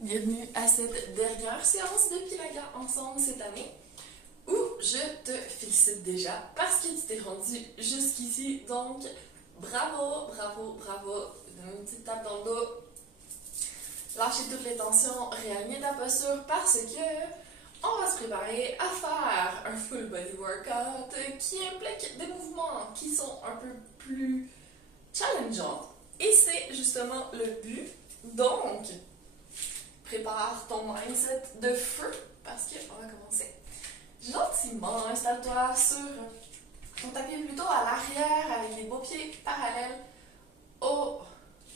bienvenue à cette dernière séance de Pilaga ensemble cette année où je te félicite déjà parce que tu t'es rendu jusqu'ici, donc bravo, bravo, bravo, donne une petite tape dans le dos, lâchez toutes les tensions, réalignez ta posture parce que on va se préparer à faire un full body workout qui implique des mouvements qui sont un peu plus challengeants et c'est justement le but. Donc, prépare ton mindset de feu parce qu'on va commencer gentiment. Installe-toi sur ton tapis plutôt à l'arrière avec les beaux pieds parallèles au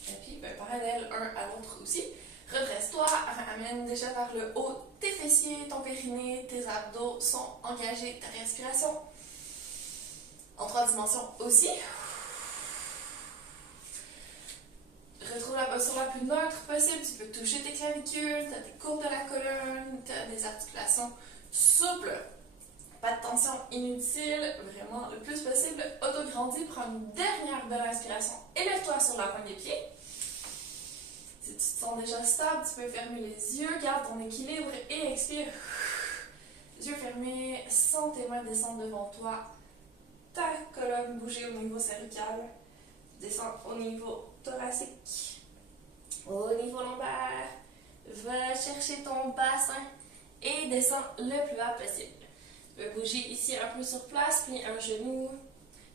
tapis, parallèles un à l'autre aussi. Redresse-toi, ramène déjà vers le haut tes fessiers, ton périnée, tes abdos sont engagés, ta respiration en 3 dimensions aussi. Retrouve la posture la plus neutre possible. Tu peux toucher tes clavicules, tu as des courbes de la colonne, tu as des articulations souples. Pas de tension inutile, vraiment le plus possible. Autograndis, prends une dernière belle inspiration. Élève-toi sur la pointe des pieds. Si tu te sens déjà stable, tu peux fermer les yeux, garde ton équilibre et expire. Yeux fermés, sens tes mains descendre devant toi. Ta colonne bouger au niveau cervical. Descends au niveau thoracique, au niveau lombaire. Va chercher ton bassin et descends le plus bas possible. Tu peux bouger ici un peu sur place, plie un genou,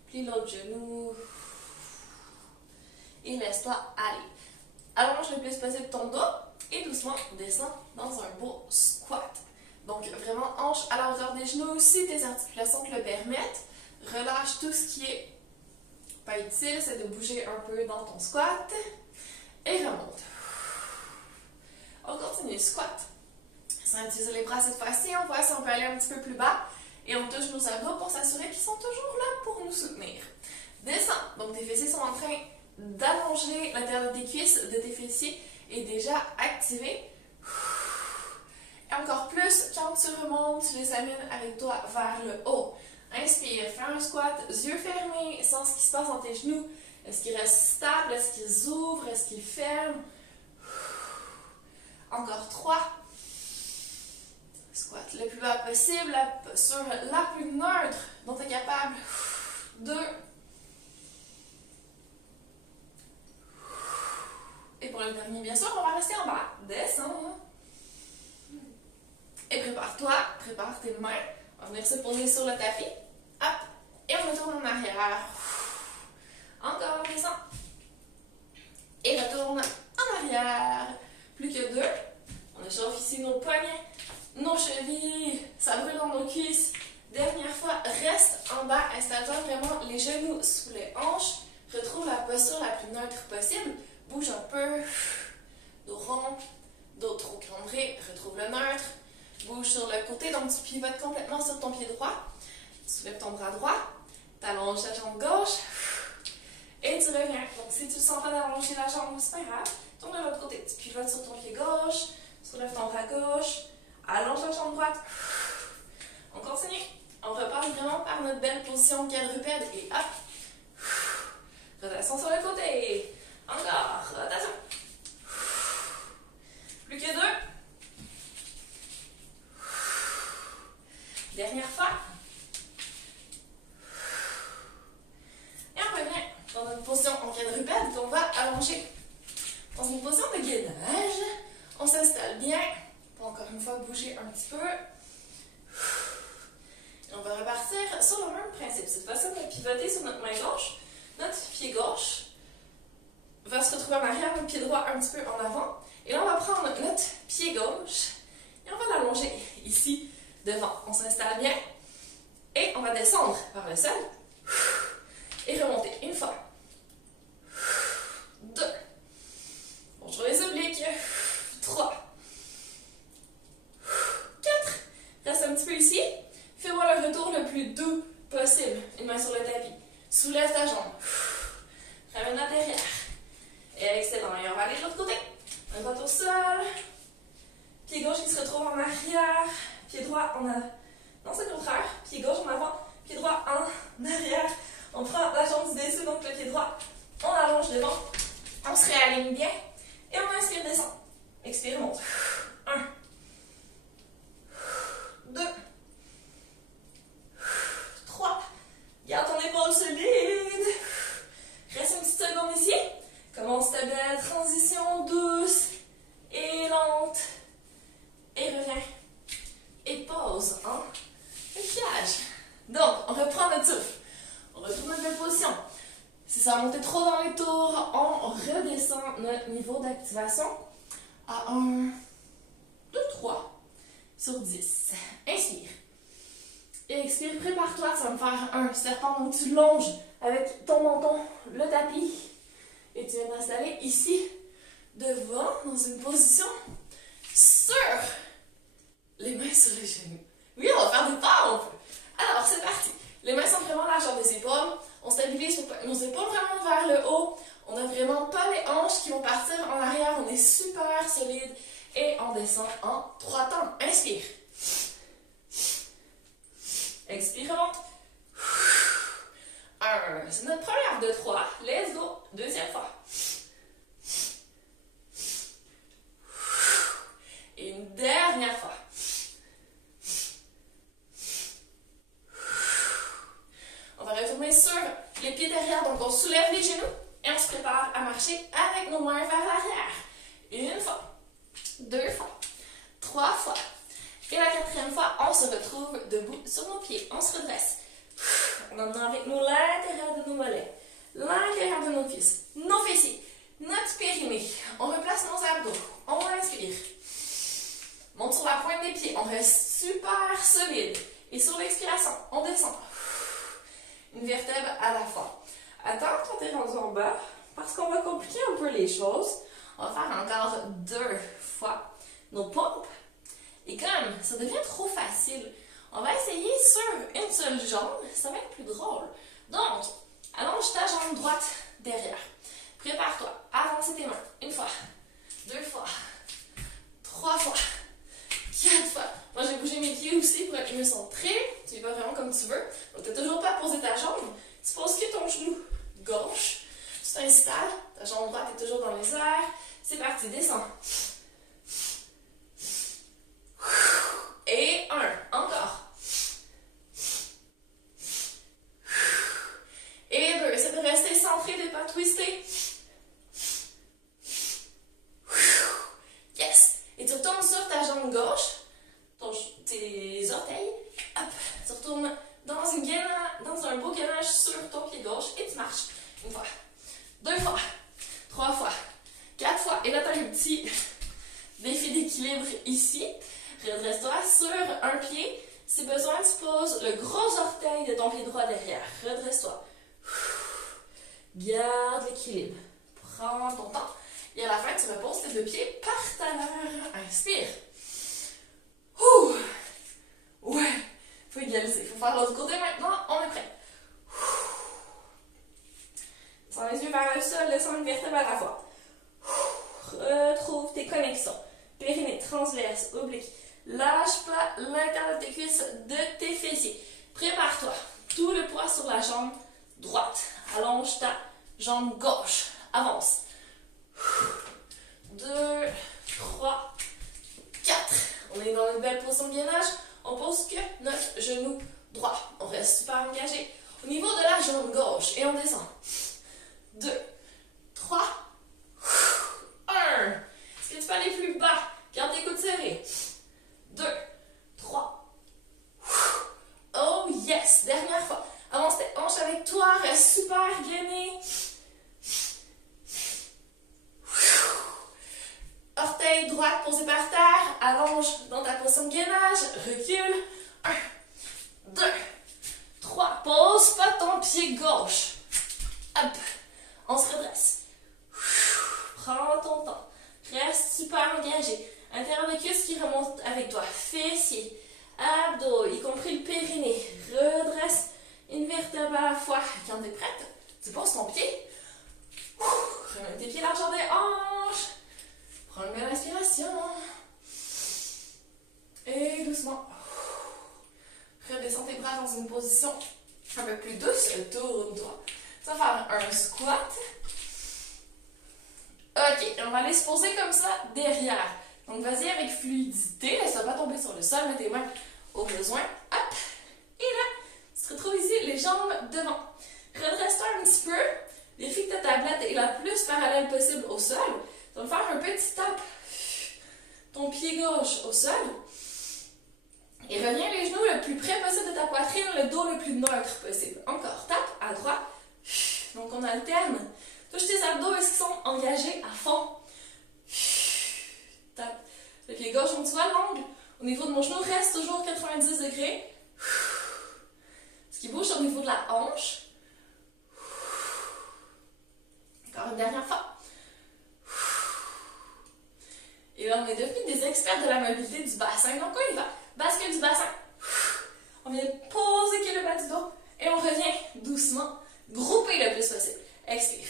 plie l'autre genou et laisse-toi aller. Allonge le plus possible ton dos et doucement descends dans un beau squat. Donc vraiment hanche à la hauteur des genoux si tes articulations te le permettent. Relâche tout ce qui est pas utile, c'est de bouger un peu dans ton squat et remonte. On continue, squat. Sans utiliser les bras cette fois-ci, on voit si on peut aller un petit peu plus bas et on touche nos abdos pour s'assurer qu'ils sont toujours là pour nous soutenir. Descends, donc tes fessiers sont en train d'allonger l'intérieur de tes cuisses, de tes fessiers est déjà activé. Et encore plus, quand tu remontes, tu les amènes avec toi vers le haut. Inspire, fais un squat, yeux fermés, sens ce qui se passe dans tes genoux. Est-ce qu'ils restent stables? Est-ce qu'ils ouvrent? Est-ce qu'ils ferment? Encore 3. Squat le plus bas possible, la posture la plus neutre dont tu es capable. 2. Et pour le dernier, bien sûr, on va rester en bas. Descends. Et prépare-toi, prépare tes mains. On va venir se poser sur le tapis. Hop. Et on retourne en arrière. Encore, on descend. Et retourne en arrière. Plus que 2. On échauffe ici nos poignets, nos chevilles. Ça brûle dans nos cuisses. Dernière fois, reste en bas. Installe-toi vraiment les genoux sous les hanches. Retrouve la posture la plus neutre possible. Bouge un peu. Dos rond. Dos trop cambré. Retrouve le neutre. Bouge sur le côté, donc tu pivotes complètement sur ton pied droit. Tu soulèves ton bras droit, tu allonges la jambe gauche et tu reviens. Donc si tu ne sens pas d'allonger la jambe, c'est pas grave. Tourne de l'autre côté, tu pivotes sur ton pied gauche, soulève ton bras gauche, allonge la jambe droite. On continue. On repart vraiment par notre belle position quadrupède et hop. Rotation sur le côté. Encore, rotation. Plus que 2. Dernière fois. Et on revient dans une position en quadrupède qu'on va allonger. Dans une position de gainage, on s'installe bien. On va encore une fois bouger un petit peu. Et on va repartir sur le même principe. Cette fois-ci, on va pivoter sur notre main gauche. Notre pied gauche va se retrouver en arrière, notre pied droit un petit peu en avant. Et là, on va prendre notre pied gauche et on va l'allonger ici. Devant, on s'installe bien et on va descendre par le sol et remonter une fois, 2, bonjour les obliques, 3, 4, reste un petit peu ici, fais-moi le retour le plus doux possible, une main sur le tapis, soulève ta jambe, ramène-la derrière, excellent, et on va aller de l'autre côté, on va au sol, pied gauche qui se retrouve en arrière, pied droit en avant. Non, c'est le contraire. Pied gauche en avant, pied droit en arrière. On prend la jambe du dessus, donc le pied droit, on allonge devant. On se réaligne bien. Et on inspire, descend. Expire, monte. à 1, 2, 3 sur 10. Inspire. Et expire, prépare-toi, tu vas me faire un serpent. Donc tu longes avec ton menton, le tapis. Et tu viens t'installer ici, devant, dans une position sur les mains sur les genoux. Oui, on va faire des pompes. Alors, c'est parti. Les mains sont vraiment à la largeur des épaules. On stabilise nos épaules vraiment vers le haut. On n'a vraiment pas les hanches qui vont partir en arrière. On est super solide. Et on descend en 3 temps. Inspire. Expire, remonte. 1. C'est notre première de 3. Let's go. Deuxième fois. Et une dernière fois. On va retourner sur les pieds derrière. Donc, on soulève les genoux et on se prépare à marcher avec nos mains vers l'arrière. Une fois. 2 fois. 3 fois. Et la 4e fois, on se retrouve debout sur nos pieds. On se redresse. En emmenant avec nous l'intérieur de nos mollets, l'intérieur de nos cuisses, nos fessiers, notre périnée. On replace nos abdos. On inspire. Monte sur la pointe des pieds. On reste super solide. Et sur l'expiration, on descend. Une vertèbre à la fois. Attends quand tu es rendu en bas, parce qu'on va compliquer un peu les choses. On va faire encore 2 fois nos pompes. Et comme ça devient trop facile, on va essayer sur une seule jambe. Ça va être plus drôle. Donc, allonge ta jambe droite derrière. Prépare-toi. Avance tes mains. 1 fois, 2 fois, 3 fois, 4 fois. Moi, j'ai bougé mes pieds aussi pour être mieux centré. Tu y vas vraiment comme tu veux. Donc, tu n'as toujours pas posé ta jambe. Tu poses que ton genou gauche. Tu t'installes. Ta jambe droite est toujours dans les airs. C'est parti, descends. Et 1. Encore. Et 2. Essaie de rester centré, de ne pas twister. Yes. Et tu retournes sur ta jambe gauche. Tes orteils. Hop. Tu retournes dans un beau gainage sur ton pied gauche. Et tu marches. 1 fois. 2 fois. 3 fois. 4 fois. Et là, tu as un petit défi d'équilibre ici. Redresse-toi sur un pied. Si besoin, tu poses le gros orteil de ton pied droit derrière. Redresse-toi. Garde l'équilibre. Prends ton temps. Et à la fin, tu reposes tes 2 pieds par terre. Inspire. Ouh. Ouais. Faut égaliser. Faut faire l'autre côté maintenant. On est prêt. Descends les yeux vers le sol. Descends une vertèbre à la fois. Retrouve tes connexions. Périnée transverse, oblique. Lâche pas l'intérieur de tes cuisses, de tes fessiers. Prépare-toi. Tout le poids sur la jambe droite. Allonge ta jambe gauche. Avance. 2, 3, 4. On est dans une belle position de gainage. On pose que notre genou droit. On reste super engagé au niveau de la jambe gauche. Et on descend. 2, 3, 1. Est-ce que tu peux aller plus bas? Garde tes coudes serrés. 2, 3. Oh yes! Dernière fois. Avance tes hanches avec toi. Reste super gainé. Orteil droite posé par terre. Allonge dans ta position de gainage. Recule. 1, 2, 3. Pose pas ton pied gauche. Hop. On se redresse. Prends ton temps. Reste super engagé. Intérieur de cuisse qui remonte avec toi. Fessiers, abdos, y compris le périnée. Redresse une vertèbre à la fois. Quand tu es prête, tu poses ton pied. Remets tes pieds largeur des hanches. Prends une belle inspiration. Et doucement. Redescends tes bras dans une position un peu plus douce. Tourne-toi. Tu vas faire un squat. Ok, on va aller se poser comme ça derrière. Donc, vas-y avec fluidité. Laisse-toi pas tomber sur le sol. Mets tes mains au besoin. Hop. Et là, tu te retrouves ici, les jambes devant. Redresse-toi un petit peu. Vérifie que ta tablette est la plus parallèle possible au sol. Tu vas faire un petit tap. Ton pied gauche au sol. Et reviens les genoux le plus près possible de ta poitrine, le dos le plus neutre possible. Encore, tape à droite. Donc, on alterne. Touche tes abdos, est-ce qu'ils sont engagés à fond? Le pied gauche, donc tu vois, l'angle au niveau de mon genou reste toujours 90 degrés. Ce qui bouge au niveau de la hanche. Encore une dernière fois. Et là, on est devenus des experts de la mobilité du bassin. Donc, on y va. Bascule du bassin. On vient poser que le bas du dos. Et on revient doucement. Grouper le plus possible. Expire.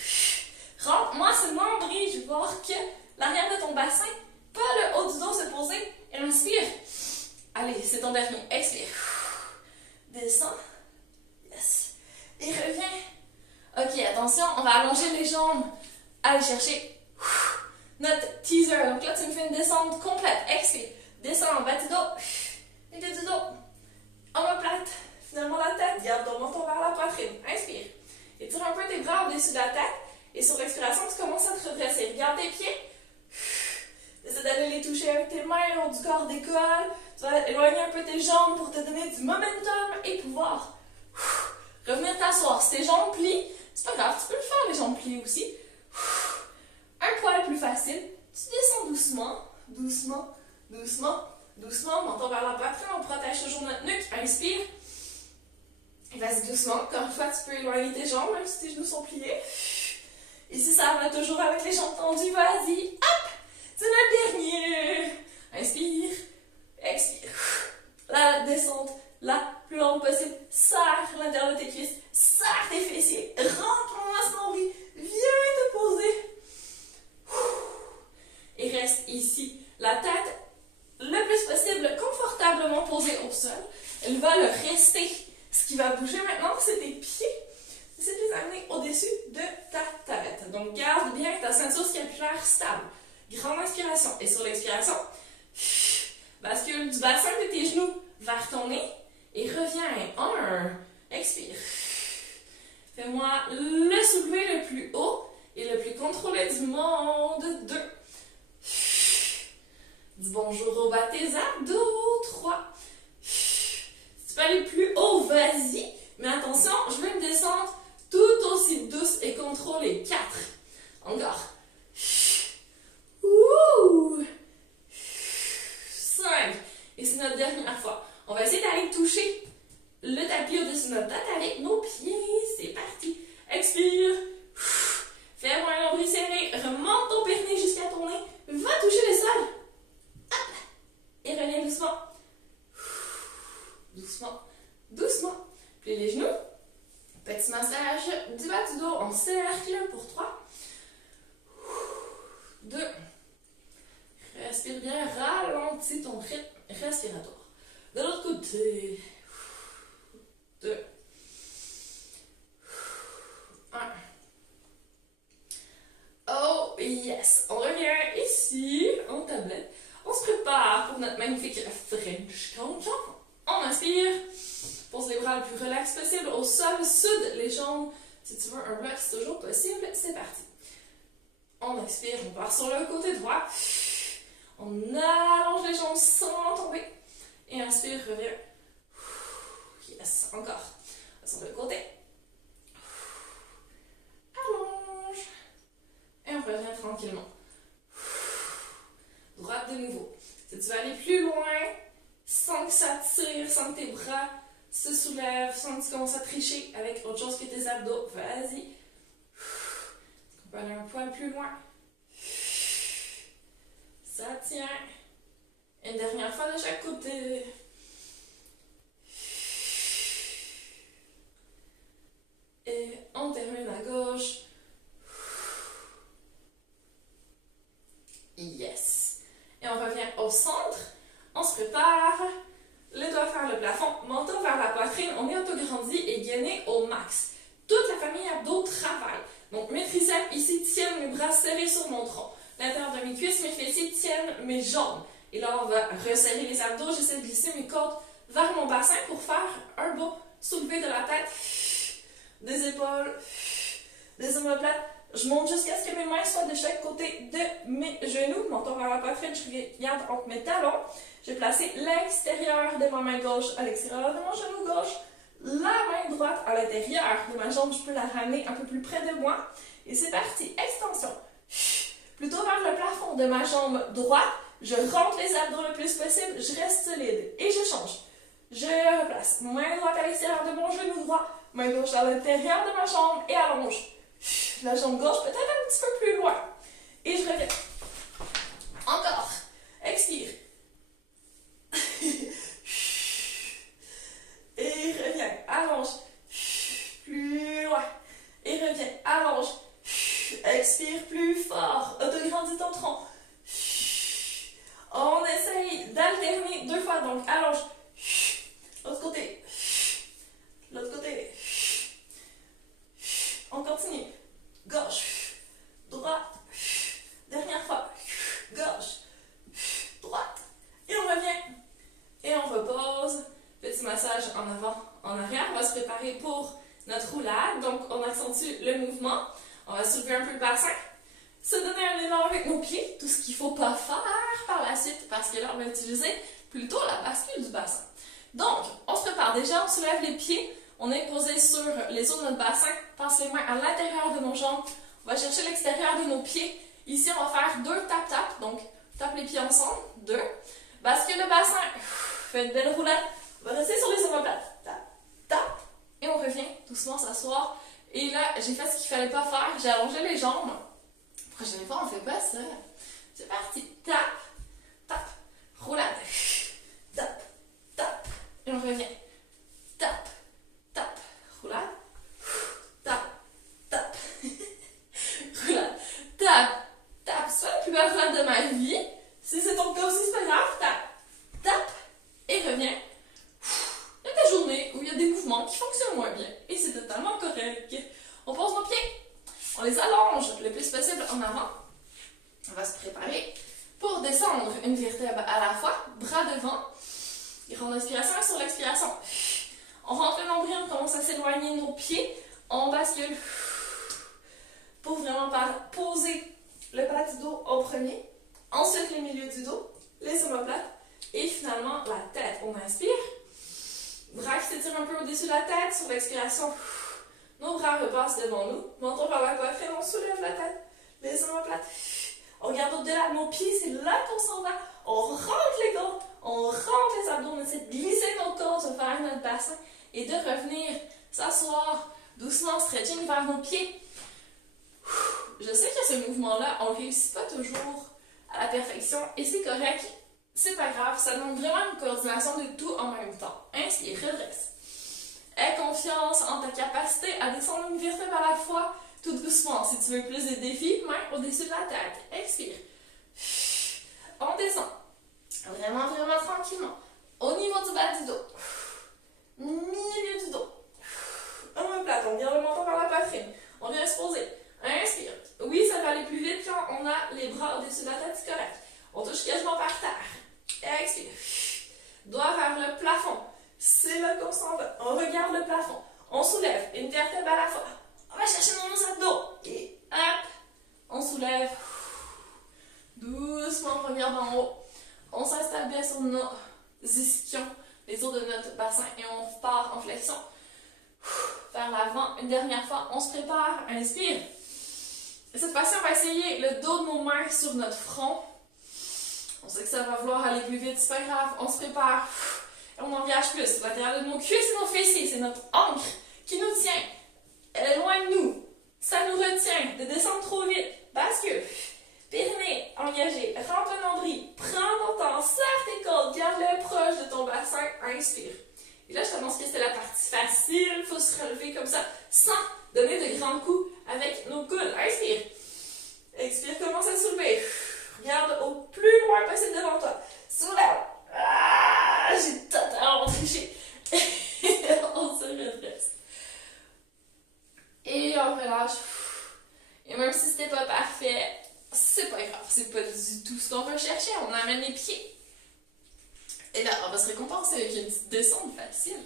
Rentre-moi ce nombril. Je veux voir que l'arrière de ton bassin, pas le haut du dos se poser. Et inspire. Allez, c'est ton dernier. Expire. Descends. Yes. Et reviens. Ok, attention, on va allonger les jambes. Allez chercher notre teaser. Donc là, tu me fais une descente complète. Expire. Descends, bas du dos. Et du dos. Omoplate. Finalement, la tête. Garde ton menton vers la poitrine. Inspire. Étire un peu tes bras au-dessus de la tête. Et sur l'expiration, tu commences à te redresser. Regarde tes pieds. Essaie d'aller les toucher avec tes mains. Le long du corps décolle. Tu vas éloigner un peu tes jambes pour te donner du momentum et pouvoir revenir t'asseoir. Si tes jambes plient, c'est pas grave, tu peux le faire les jambes pliées aussi. Un poil plus facile. Tu descends doucement, doucement, doucement, doucement. Menton vers la poitrine, on protège toujours notre nuque. Inspire. Et vas-y doucement. Encore une fois, tu peux éloigner tes jambes, même si tes genoux sont pliés. Et si ça va toujours avec les jambes tendues, vas-y. Hop! C'est le dernier. Inspire. Expire. La descente la plus longue possible. Serre l'intérieur de tes cuisses. Serre tes fessiers. Rentre-moi ce nombril. Viens te poser. Et reste ici. La tête le plus possible confortablement posée au sol. Elle va le rester. Ce qui va bouger maintenant, c'est tes pieds. C'est de les amener au-dessus de ta tablette. Donc, garde bien ta ceinture scapulaire stable. Grande inspiration. Et sur l'expiration, bascule du bassin de tes genoux vers ton nez et reviens. 1. Expire. Fais-moi le soulever le plus haut et le plus contrôlé du monde. 2. Dis bonjour au bas de tes abdos. 3. Si tu peux aller plus haut, vas-y. Mais attention, je veux une descente tout aussi douce et contrôlée. 4. Encore. Ouh. 5. Et c'est notre dernière fois. On va essayer d'aller toucher le tapis au-dessus de notre tête avec nos pieds. C'est parti. Expire. Fais-moi un nombril serré. Remonte ton périnée jusqu'à ton nez. Va toucher le sol. Hop. Et reviens doucement. Doucement. Doucement. Plie les genoux. Petit massage du bas du dos en cercle pour 3. 2. Respire bien, ralentis ton rythme respiratoire. De l'autre côté. 2. 1. Oh yes! On revient ici, en tablette. On se prépare pour notre magnifique French Concha. On inspire. Pose les bras le plus relax possible au sol. Soude les jambes. Si tu veux un bloc, c'est toujours possible. C'est parti. On expire. On part sur le côté droit. On allonge les jambes sans tomber. Et inspire, reviens. Yes, encore. Sur le côté. Allonge. Et on revient tranquillement. Droite de nouveau. Si tu veux aller plus loin, sans que ça tire, sans que tes bras se soulèvent, sans que tu commences à tricher avec autre chose que tes abdos, vas-y. On peut aller un poil plus loin. Ça tient. Une dernière fois de chaque côté. Et on termine à gauche. Yes. Et on revient au centre. On se prépare. Le doigt vers le plafond, menton vers la poitrine. On est autograndi et gainé au max. Toute la famille abdos travaille. Donc mes triceps ici tiennent mes bras serrés sur mon tronc. L'intérieur de mes cuisses, mes fessiers tiennent mes jambes. Et là, on va resserrer les abdos. J'essaie de glisser mes côtes vers mon bassin pour faire un beau soulevé de la tête, des épaules, des omoplates. Je monte jusqu'à ce que mes mains soient de chaque côté de mes genoux. Menton vers la poitrine, je regarde entre mes talons. J'ai placé l'extérieur de ma main gauche à l'extérieur de mon genou gauche. La main droite à l'intérieur de ma jambe. Je peux la ramener un peu plus près de moi. Et c'est parti. Extension. Plutôt vers le plafond de ma jambe droite. Je rentre les abdos le plus possible, je reste solide et je change. Je replace. Main droite à l'extérieur de mon genou droit, main gauche à l'intérieur de ma jambe et allonge. La jambe gauche peut-être un petit peu plus loin. Et je reviens. Encore. Expire. Et reviens. Allonge. Plus loin. Et reviens. Allonge. Expire plus fort. Autograndis ton tronc. On essaye d'alterner 2 fois. Donc, allonge. L'autre côté. L'autre côté. On continue. Gauche. Droite. Dernière fois. Gauche. Droite. Et on revient. Et on repose. Petit massage en avant, en arrière. On va se préparer pour notre roulade. Donc, on accentue le mouvement. On va soulever un peu le bassin. Se donner un élan avec nos pieds. Tout ce qu'il ne faut pas faire par la suite. Parce que là, on va utiliser plutôt la bascule du bassin. Donc, on se prépare déjà. On soulève les pieds. On est posé sur les os de notre bassin. Passe les mains à l'intérieur de nos jambes. On va chercher l'extérieur de nos pieds. Ici, on va faire 2 tap-tap. Donc, tape les pieds ensemble. 2. Bascule le bassin. Fais une belle roulade. On va rester sur les omoplates. Tap, tap. Et on revient doucement s'asseoir. Et là, j'ai fait ce qu'il ne fallait pas faire. J'ai allongé les jambes. La prochaine fois, on ne fait pas ça. C'est parti. Tap, tap. Roulade. Tap, tap. Et on revient. Tap, tap. Roulade. Tap, tap. Roulade. Tap, tap. C'est la plus belle roulade de ma vie. Si c'est ton cas aussi, c'est pas grave. Tap, tap. Et reviens. Il y a des journées où il y a des mouvements qui fonctionnent moins bien. Et c'est totalement correct. On pose nos pieds. On les allonge le plus possible en avant. On va se préparer pour descendre une vertèbre à la fois. Bras devant. Grande inspiration et sur l'expiration. On rentre le nombril, on commence à s'éloigner de nos pieds. On bascule pour vraiment poser le bas du dos en premier. Ensuite, les milieux du dos, les omoplates. Et finalement, la tête. On inspire. Bras qui s'étirent un peu au-dessus de la tête. Sur l'expiration, nos bras repassent devant nous. Menton par la poitrine, on soulève la tête. Les omoplates. On regarde au-delà de nos pieds, c'est là qu'on s'en va. On rentre les côtes, on rentre les abdos, on essaie de glisser nos côtes vers notre bassin et de revenir s'asseoir doucement, stretching vers nos pieds. Je sais que ce mouvement-là, on ne réussit pas toujours à la perfection et c'est correct. C'est pas grave, ça demande vraiment une coordination de tout en même temps. Inspire, redresse. Aie confiance en ta capacité à descendre une vertèbre à la fois, tout doucement. Si tu veux plus de défis, main au-dessus de la tête. Expire. On descend. Vraiment, vraiment tranquillement. Au niveau du bas du dos. Milieu du dos. Omoplate, on garde le menton par la poitrine. On vient se poser. Inspire. Oui, ça va aller plus vite quand on a les bras au-dessus de la tête, c'est correct. On touche quasiment par terre. Expire. Doigt vers le plafond. C'est là qu'on s'en va. On regarde le plafond. On soulève une vertèbre à la fois. On va chercher nos abdos. Et hop, on soulève. Doucement, on regarde en haut. On s'installe bien sur nos ischions, les os de notre bassin, et on part en flexion. Vers l'avant. Une dernière fois, on se prépare. Inspire. Et cette fois-ci, on va essayer le dos de nos mains sur notre front. On sait que ça va vouloir aller plus vite, c'est pas grave. On se prépare. Et on engage plus. L'intérieur de nos cuisses et nos fessiers, c'est notre ancre qui nous tient. Elle est loin de nous. Ça nous retient de descendre trop vite. Bascule. Périnée, engagé. Rentre le nombril. Prends ton temps. Serre tes côtes. Garde-le proche de ton bassin. Inspire. Et là, je t'annonce que c'était la partie facile. Il faut se relever comme ça, sans donner de grands coups avec nos coudes. Inspire. Expire, commence à soulever. Regarde au plus loin possible devant toi. Soulève. Ah, j'ai totalement triché. On se redresse. Et on relâche. Et même si c'était pas parfait, c'est pas grave. C'est pas du tout ce qu'on va chercher. On amène les pieds. Et là, on va se récompenser avec une petite descente facile.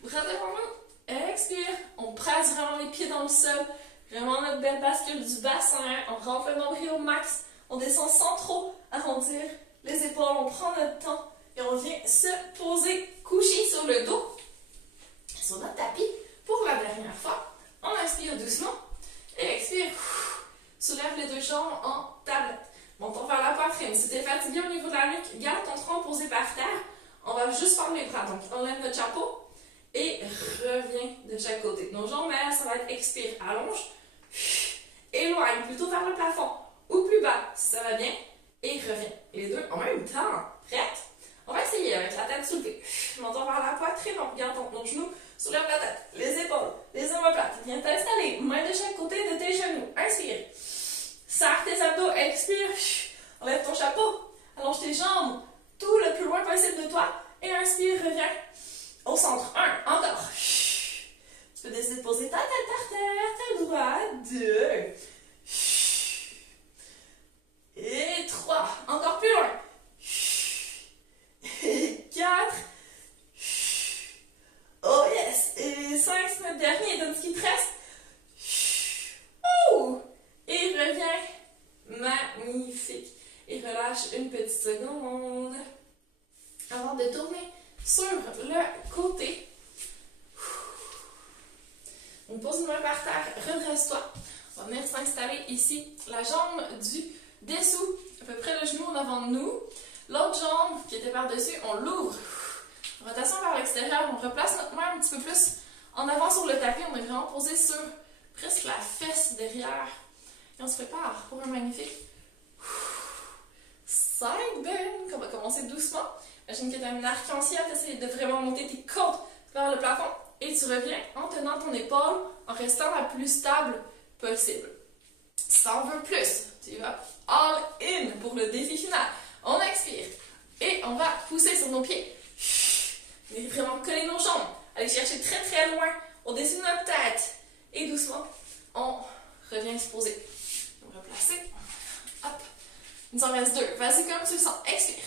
Bras devant nous. Expire. On presse vraiment les pieds dans le sol. Vraiment notre belle bascule du bassin. On rentre le nombril au max. On descend sans trop arrondir les épaules. On prend notre temps. Et on vient se poser couché sur le dos. Sur notre tapis. Pour la dernière fois. On inspire doucement. Et expire. Soulève les deux jambes en tablette. Menton vers la poitrine. Si tu es fatigué au niveau de la va juste faire les bras. Donc, enlève notre chapeau et reviens de chaque côté. Nos jambes, ça va être expire, allonge, éloigne plutôt vers le plafond ou plus bas si ça va bien et reviens. Les deux en même temps. Prête? On va essayer avec la tête soulevée. Menton vers la poitrine, on regarde ton genou, soulève la tête, les épaules, les omoplates. Viens t'installer, main de chaque côté de tes genoux. Inspire. Serre tes abdos, expire. Enlève ton chapeau, allonge tes jambes tout le plus loin possible de toi et inspire, reviens au centre. 1, encore. Tu peux décider de poser ta tête par terre, ta droite. 2. Et 3. Encore plus loin. Et 4. Oh yes. Et 5, c'est notre dernier. Donne ce qui te reste. Oh. Et reviens. Magnifique. Et relâche une petite seconde. Avant de tourner sur le côté. On pose une main par terre. Redresse-toi. On va venir s'installer ici. La jambe du dessous, à peu près le genou en avant de nous. L'autre jambe qui était par-dessus, on l'ouvre. Rotation vers l'extérieur, on replace notre main un petit peu plus en avant sur le tapis. On est vraiment posé sur presque la fesse derrière. Et on se prépare pour un magnifique side bend. On va commencer doucement. Imagine que tu as une arc-en-ciel, tu essaies de vraiment monter tes côtes vers le plafond. Et tu reviens en tenant ton épaule, en restant la plus stable possible. Si tu en veux plus, tu vas all in pour le défi final. On expire et on va pousser sur nos pieds. Mais vraiment coller nos jambes. Aller chercher très très loin au-dessus de notre tête. Et doucement, on revient se poser. On va replacer. Hop. Il nous en reste 2. Vas-y comme tu le sens. Expire.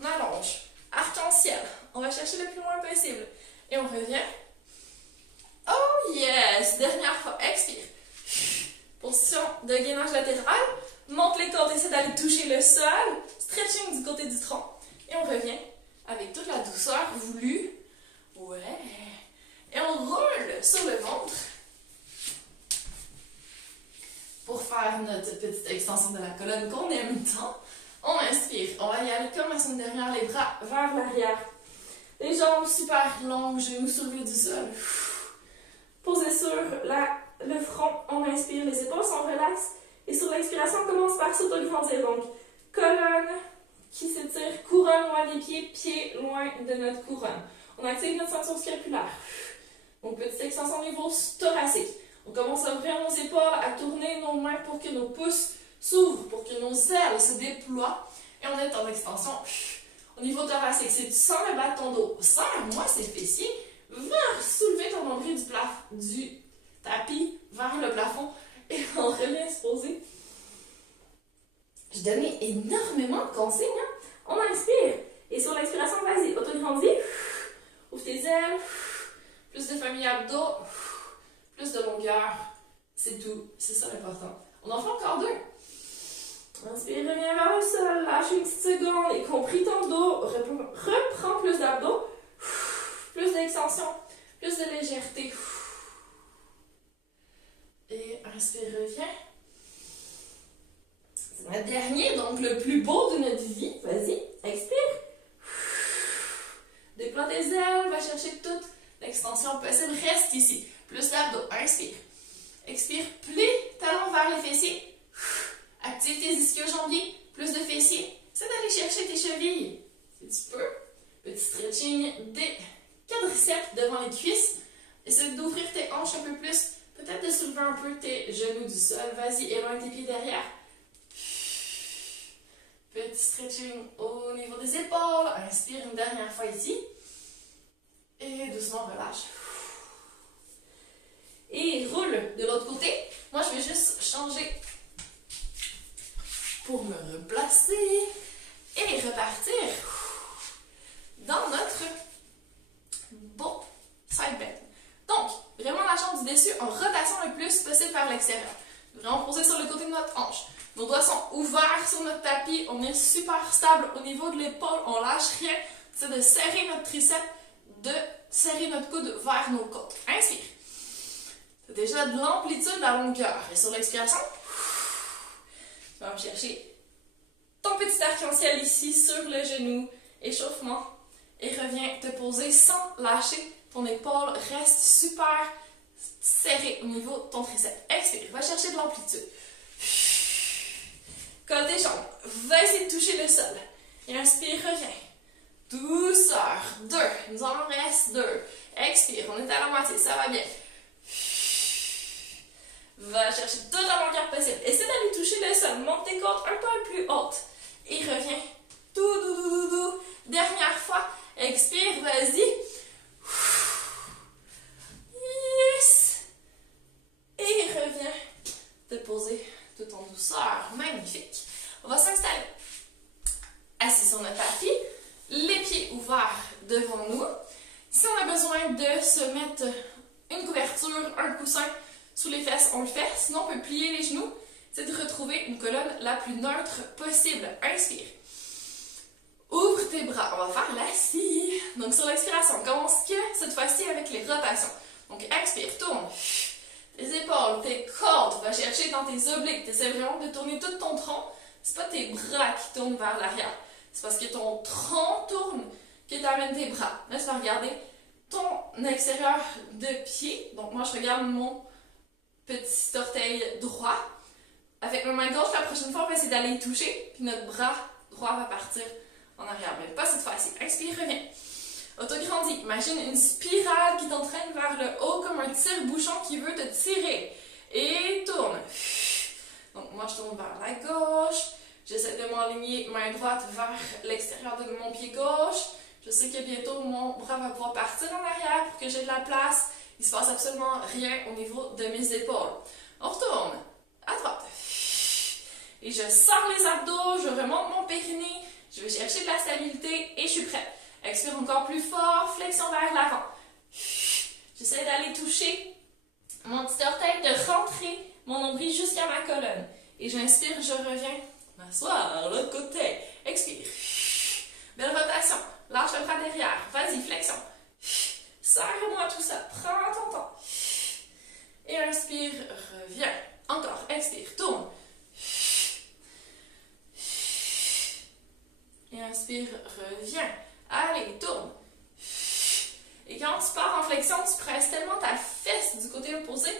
On allonge. Arc-en-ciel. On va chercher le plus loin possible. Et on revient. Oh yes! Dernière fois. Expire. Position de gainage latéral. Monte les côtes, essaie d'aller toucher le sol. Stretching du côté du tronc. Et on revient avec toute la douceur voulue. Ouais. Et on roule sur le ventre. Pour faire notre petite extension de la colonne qu'on aime tant. On inspire. On va y aller comme la semaine dernière, les bras vers l'arrière. Les jambes super longues, genoux soulevés du sol. Posez sur le front, on inspire, les épaules sont relaxes. Et sur l'expiration, on commence par s'autograndir. Donc, colonne qui s'étire, couronne loin des pieds, pieds loin de notre couronne. On active notre ceinture scapulaire. Donc, petite extension au niveau thoracique. On commence à ouvrir nos épaules, à tourner nos mains pour que nos pouces s'ouvrent, pour que nos ailes se déploient. Et on est en extension au niveau thoracique. Si tu sens le bas de ton dos, serre-moi ses fessiers. Va soulever ton nombril du tapis vers le plafond et on revient se poser. Je donnais énormément de consignes. Hein? On inspire. Et sur l'expiration, vas-y, autograndis. Ouvre tes ailes. Plus de famille abdos. Plus de longueur. C'est tout. C'est ça l'important. On en fait encore 2. Inspire, reviens vers le sol. Lâche une petite seconde. Et compris ton dos. Reprends plus d'abdos. Plus d'extension. Plus de légèreté. Et inspire, reviens. C'est notre dernier, donc le plus beau de notre vie. Vas-y, expire. Déploie tes ailes, va chercher toute l'extension possible. Reste ici. Plus d'abdos. Inspire. Expire, plie talons vers les fessiers. Active tes ischio-jambiers. Plus de fessiers. C'est d'aller chercher tes chevilles. Si tu peux. Petit stretching des quadriceps devant les cuisses. Essaie d'ouvrir tes hanches un peu plus. Peut-être de soulever un peu tes genoux du sol. Vas-y, éloigne tes pieds derrière. Petit stretching au niveau des épaules. Inspire une dernière fois ici. Et doucement relâche. Et roule de l'autre côté. Moi, je vais juste changer pour me replacer. Et repartir dans notre beau side bend. Donc, vraiment la jambe du dessus en rotation le plus possible vers l'extérieur. Vraiment posé sur le côté de notre hanche. Nos doigts sont ouverts sur notre tapis. On est super stable au niveau de l'épaule. On lâche rien. C'est de serrer notre triceps, de serrer notre coude vers nos côtes. Inspire. C'est déjà de l'amplitude, de la longueur. Et sur l'expiration, tu vas me chercher ton petit arc-en-ciel ici sur le genou. échauffement. Et reviens te poser sans lâcher. Ton épaule reste super serrée au niveau de ton triceps. Expire, va chercher de l'amplitude. Colle tes jambes, va essayer de toucher le sol. Et inspire, reviens. Douceur, 2, il nous en reste 2. Expire, on est à la moitié, ça va bien. Va chercher toute la longueur possible. Essaie d'aller toucher le sol, monte tes côtes un peu plus hautes. Et reviens. Doux. Dernière fois, expire, vas-y. Yes. Et reviens te poser tout en douceur. Magnifique. On va s'installer. Assis sur notre tapis, les pieds ouverts devant nous. Si on a besoin de se mettre une couverture, un coussin sous les fesses, on le fait. Sinon, on peut plier les genoux. C'est de retrouver une colonne la plus neutre possible. Inspire. Ouvre tes bras. On va faire la scie. Donc, sur l'expiration, on commence que cette fois-ci avec les rotations. Donc, expire, tourne. Tes épaules, tes cordes, va chercher dans tes obliques. Tu essaies vraiment de tourner tout ton tronc. C'est pas tes bras qui tournent vers l'arrière. C'est parce que ton tronc tourne que tu amènes tes bras. Laisse moi regarder ton extérieur de pied. Donc, moi, je regarde mon petit orteil droit. Avec ma main gauche, la prochaine fois, on va essayer d'aller y toucher. Puis notre bras droit va partir en arrière. Mais pas cette fois-ci. Expire, reviens. Autograndis. Imagine une spirale qui t'entraîne vers le haut comme un tire-bouchon qui veut te tirer. Et tourne. Donc, moi, je tourne vers la gauche. J'essaie de m'aligner main droite vers l'extérieur de mon pied gauche. Je sais que bientôt, mon bras va pouvoir partir en arrière pour que j'ai de la place. Il ne se passe absolument rien au niveau de mes épaules. On retourne à droite. Et je sors les abdos, je remonte mon périnée. Je vais chercher de la stabilité et je suis prête. Expire encore plus fort, flexion vers l'avant. J'essaie d'aller toucher mon petit orteil, de rentrer mon nombril jusqu'à ma colonne. Et j'inspire, je reviens m'asseoir l'autre côté. Expire. Belle rotation. Lâche le bras derrière. Vas-y, flexion. Serre-moi tout ça. Prends ton temps. Et inspire, reviens. Encore, expire, tourne. Et inspire, reviens. Allez, tourne. Et quand tu pars en flexion, tu presses tellement ta fesse du côté opposé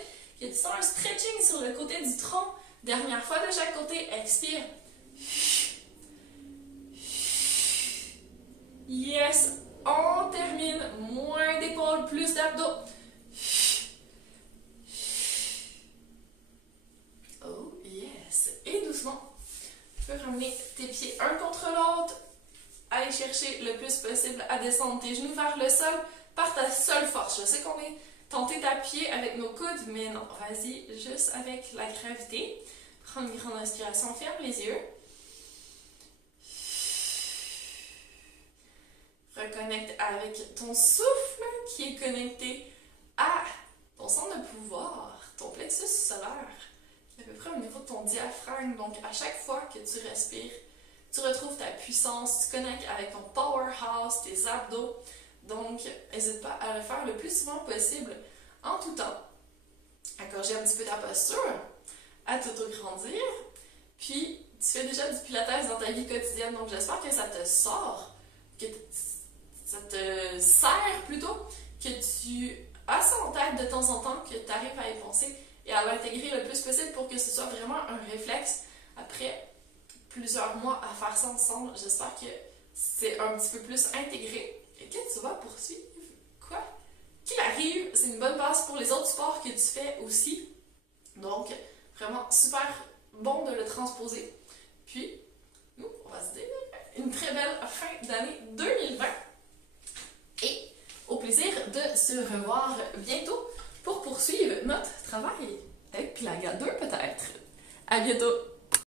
que tu sens un stretching sur le côté du tronc. Dernière fois de chaque côté, expire. Yes, on termine. Moins d'épaules, plus d'abdos. Oh yes. Et doucement, tu peux ramener tes pieds un contre l'autre. Aller chercher le plus possible à descendre tes genoux vers le sol par ta seule force. Je sais qu'on est tenté d'appuyer avec nos coudes, mais non. Vas-y, juste avec la gravité. Prends une grande inspiration, ferme les yeux. Reconnecte avec ton souffle qui est connecté à ton centre de pouvoir, ton plexus solaire, qui est à peu près au niveau de ton diaphragme. Donc, à chaque fois que tu respires, tu retrouves ta puissance, tu connectes avec ton powerhouse, tes abdos. Donc, n'hésite pas à le faire le plus souvent possible en tout temps. Accorger un petit peu ta posture, à t'auto-grandir. Puis, tu fais déjà du pilates dans ta vie quotidienne. Donc, j'espère que ça te sort, que ça te sert plutôt, que tu as ça en tête de temps en temps, que tu arrives à y penser et à l'intégrer le plus possible pour que ce soit vraiment un réflexe après plusieurs mois à faire ça ensemble. J'espère que c'est un petit peu plus intégré et que tu vas poursuivre. Quoi qu'il arrive, c'est une bonne base pour les autres sports que tu fais aussi. Donc, vraiment super bon de le transposer. Puis, nous, on va se dire une très belle fin d'année 2020. Et au plaisir de se revoir bientôt pour poursuivre notre travail avec Plaga 2 peut-être. À bientôt!